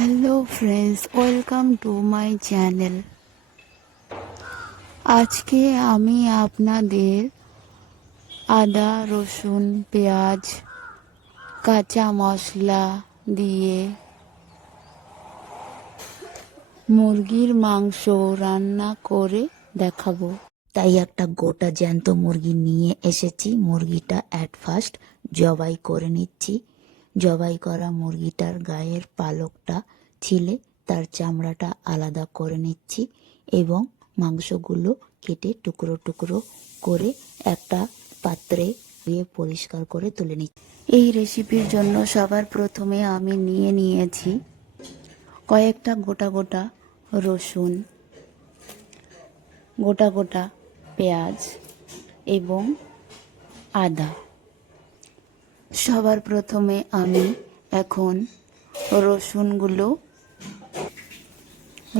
Hello friends, welcome to my channel. আজকে আমি আপনাদের আদা, রসুন, পেঁয়াজ, কাঁচা মশলা দিয়ে মুরগির মাংস রান্না করে দেখাবো। তাই একটা গোটা জ্যান্ত মুরগি নিয়ে এসেছি। মুরগিটা অ্যাট ফার্স্ট জবাই করে নিচ্ছি। জবাই করা মুরগিটার গায়ের পালকটা ছিলে তার চামড়াটা আলাদা করে নিচ্ছি এবং মাংসগুলো কেটে টুকরো টুকরো করে একটা পাত্রে দিয়ে পরিষ্কার করে তুলে নিচ্ছি। এই রেসিপির জন্য সবার প্রথমে আমি নিয়েছি কয়েকটা গোটা গোটা রসুন, গোটা গোটা পেঁয়াজ এবং আদা। সবার প্রথমে আমি এখন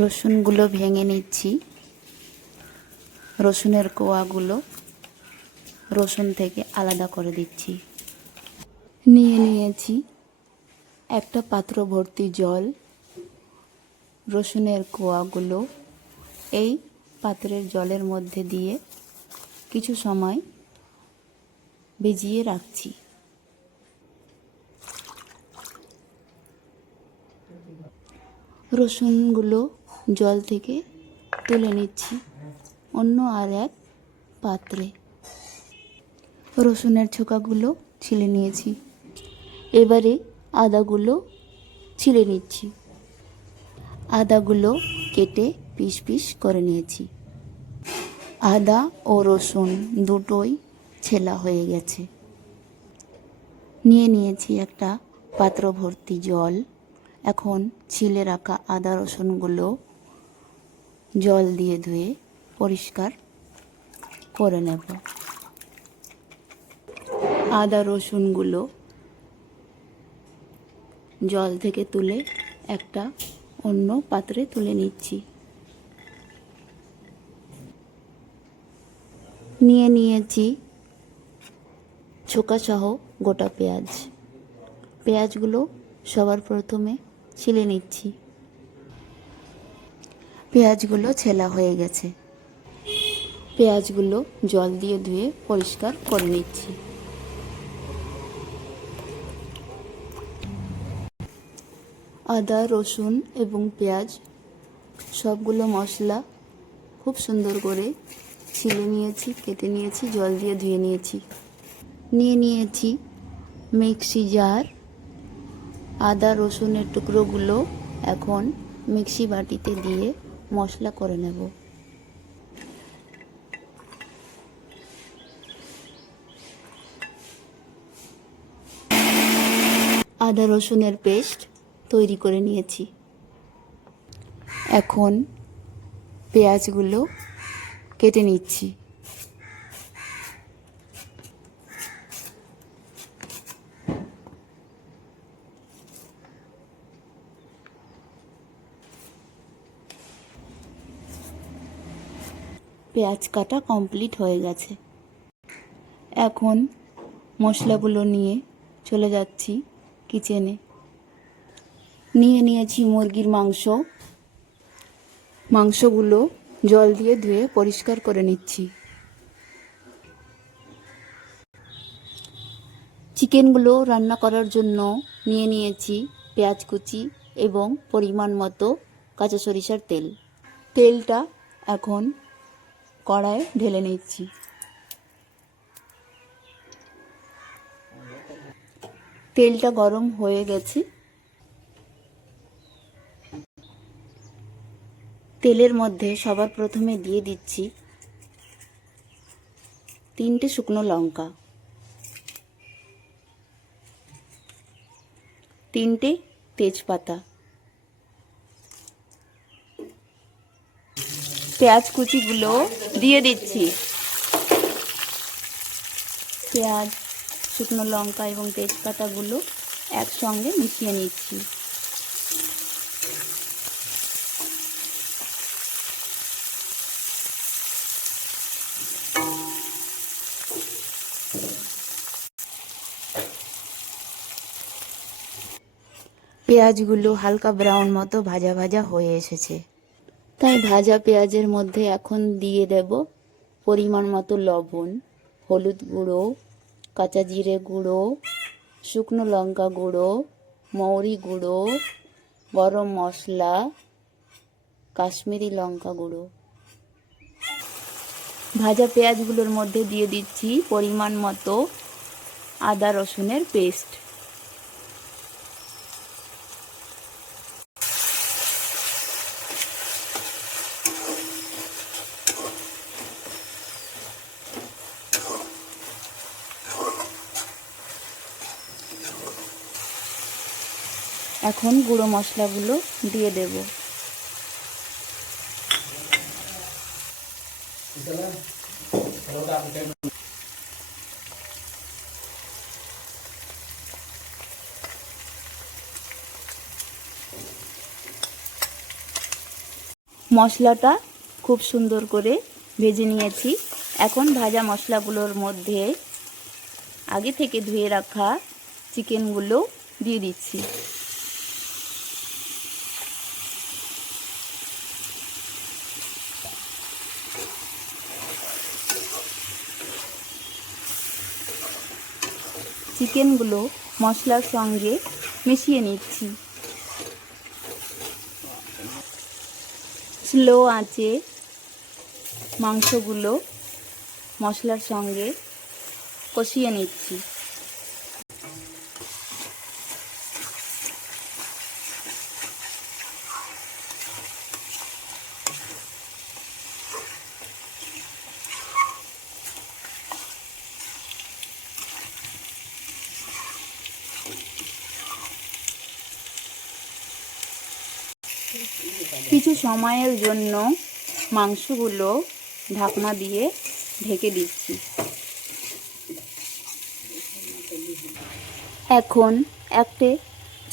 রসুনগুলো ভেঙে নিচ্ছি। রসুনের কোয়াগুলো রসুন থেকে আলাদা করে দিচ্ছি। নিয়েছি একটা পাত্র ভর্তি জল। রসুনের কোয়াগুলো এই পাত্রের জলের মধ্যে দিয়ে কিছু সময় ভিজিয়ে রাখছি। রসুনগুলো জল থেকে তুলে নিচ্ছি অন্য আর এক পাত্রে। রসুনের ছোকাগুলো ছিলে নিয়েছি। এবারে আদাগুলো ছিলে নিচ্ছি। আদাগুলো কেটে পিস পিস করে নিয়েছি। আদা ও রসুন দুটোই ছেলা হয়ে গেছে। নিয়েছি একটা পাত্র ভর্তি জল। এখন ছিলে রাখা আদা রসুনগুলো জল দিয়ে ধুয়ে পরিষ্কার করে নেব। আদা রসুনগুলো জল থেকে তুলে একটা অন্য পাত্রে তুলে নিচ্ছি। নিয়েছি ছোকাসহ গোটা পেঁয়াজ। পেঁয়াজগুলো সবার প্রথমে ছিলে নিচ্ছি। পেঁয়াজগুলো ছেলা হয়ে গেছে। পেঁয়াজগুলো জল দিয়ে ধুয়ে পরিষ্কার করে নিচ্ছি। আদা, রসুন এবং পেঁয়াজ সবগুলো মশলা খুব সুন্দর করে ছিলে নিয়েছি, কেটে নিয়েছি, জল দিয়ে ধুয়ে নিয়েছি। নিয়েছি মিক্সি জার। আদা রসুনের টুকরোগুলো এখন মিক্সি বাটিতে দিয়ে মশলা করে নেব। আদা রসুনের পেস্ট তৈরি করে নিয়েছি। এখন পেঁয়াজগুলো কেটে নিচ্ছি। পেঁয়াজ কাটা কমপ্লিট হয়ে গেছে। এখন মশলাগুলো নিয়ে চলে যাচ্ছি কিচেনে। নিয়েছি মুরগির মাংসগুলো জল দিয়ে ধুয়ে পরিষ্কার করে নিচ্ছি। চিকেনগুলো রান্না করার জন্য নিয়েছি পেঁয়াজ কুচি এবং পরিমাণ মতো কাঁচা সরিষার তেল। তেলটা এখন কড়াইয়ে ঢেলে নিচ্ছি। তেলটা গরম হয়ে গেছে। তেলের মধ্যে সবার প্রথমে দিয়ে দিচ্ছি 3টে শুকনো লঙ্কা, 3টে তেজপাতা, পেঁয়াজ কুচিগুলো দিয়ে দিচ্ছি। পেঁয়াজ, শুকনো লঙ্কা এবং তেজপাতাগুলো একসঙ্গে মিশিয়ে নিচ্ছি। পেঁয়াজগুলো হালকা ব্রাউন মতো ভাজা ভাজা হয়ে এসেছে। তাই ভাজা পেঁয়াজের মধ্যে এখন দিয়ে দেব পরিমাণ মতো লবণ, হলুদ গুঁড়ো, কাঁচা জিরে গুঁড়ো, শুকনো লঙ্কা গুঁড়ো, মৌরি গুঁড়ো, গরম মশলা, কাশ্মীরি লঙ্কা গুঁড়ো। ভাজা পেঁয়াজগুলোর মধ্যে দিয়ে দিচ্ছি পরিমাণ মতো আদা রসুনের পেস্ট। এখন গুঁড়ো মশলাগুলো দিয়ে দেব। মশলাটা খুব সুন্দর করে ভেজে নিয়েছি। এখন ভাজা মশলাগুলোর মধ্যে আগে থেকে ধুয়ে রাখা চিকেনগুলো দিয়ে দিচ্ছি। চিকেনগুলো মশলার সঙ্গে মিশিয়ে নিচ্ছি। স্লো আঁচে মাংসগুলো মশলার সঙ্গে কষিয়ে নিচ্ছি। কিছু সময়ের জন্য মাংসগুলো ঢাকনা দিয়ে ঢেকে দিচ্ছি। এখন একটা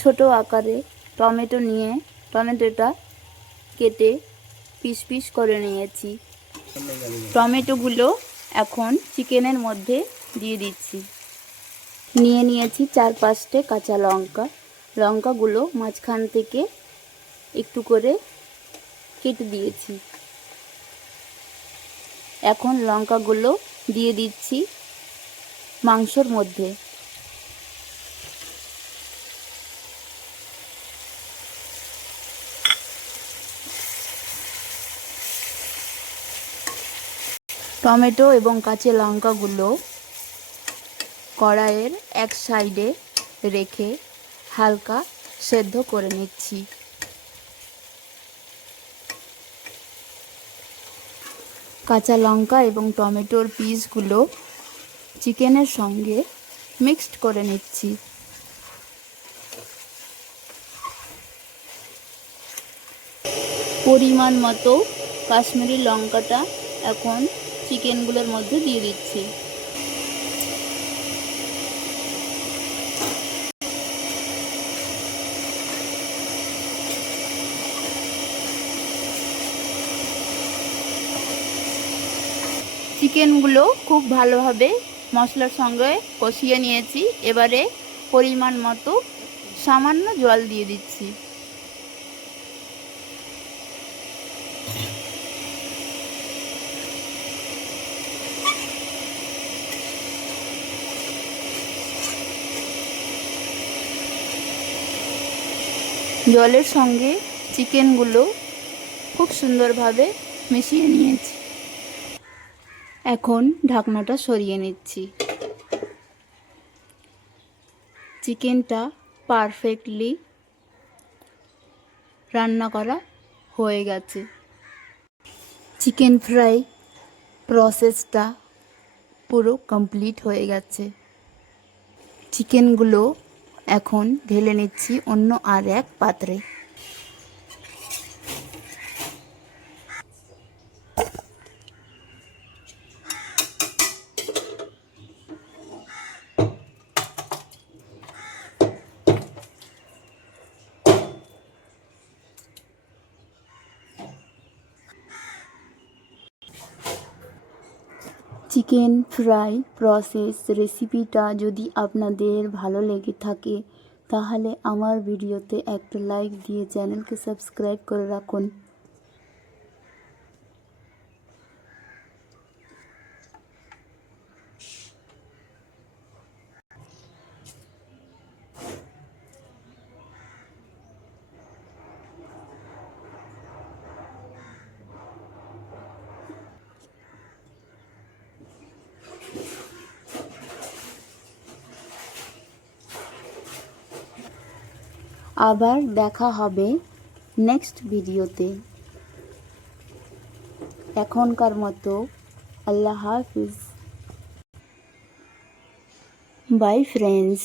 ছোট আকারে টমেটো নিয়ে টমেটোটা কেটে পিস পিস করে নিয়েছি। টমেটোগুলো এখন চিকেনের মধ্যে দিয়ে দিচ্ছি। নিয়ে নিয়েছি 4-5টে কাঁচা লঙ্কা। লঙ্কাগুলো মাঝখান থেকে একটু করে কেটে দিয়েছি। এখন লঙ্কাগুলো দিয়ে দিচ্ছি মাংসর মধ্যে। টমেটো এবং কাঁচা লঙ্কাগুলো কড়াইয়ের এক সাইডে রেখে হালকা সেদ্ধ করে নিচ্ছি। কাঁচা লঙ্কা এবং টমেটোর পিসগুলো চিকেনের সঙ্গে মিক্সড করে নিচ্ছি। পরিমাণ মতো কাশ্মীরি লঙ্কাটা এখন চিকেনগুলোর মধ্যে দিয়ে দিচ্ছি। চিকেনগুলো খুব ভালোভাবে মশলার সঙ্গে কষিয়ে নিয়েছি। এবারে পরিমাণ মতো সামান্য জল দিয়ে দিচ্ছি। জলের সঙ্গে চিকেনগুলো খুব সুন্দরভাবে মিশিয়ে নিয়েছি। এখন ঢাকনাটা সরিয়ে নিচ্ছি। চিকেনটা পারফেক্টলি রান্না করা হয়ে গেছে। চিকেন ফ্রাই প্রসেসটা পুরো কমপ্লিট হয়ে গেছে। চিকেনগুলো এখন ঢেলে নিচ্ছি অন্য আর এক পাত্রে। চিকেন ফ্রাই প্রসেস রেসিপিটা যদি আপনাদের ভালো লেগে থাকে তাহলে আমার ভিডিওতে একটা লাইক দিয়ে চ্যানেলকে সাবস্ক্রাইব করে রাখুন। আবার দেখা হবে নেক্সট ভিডিওতে। এখনকার মতো আল্লাহ হাফিজ। By friends.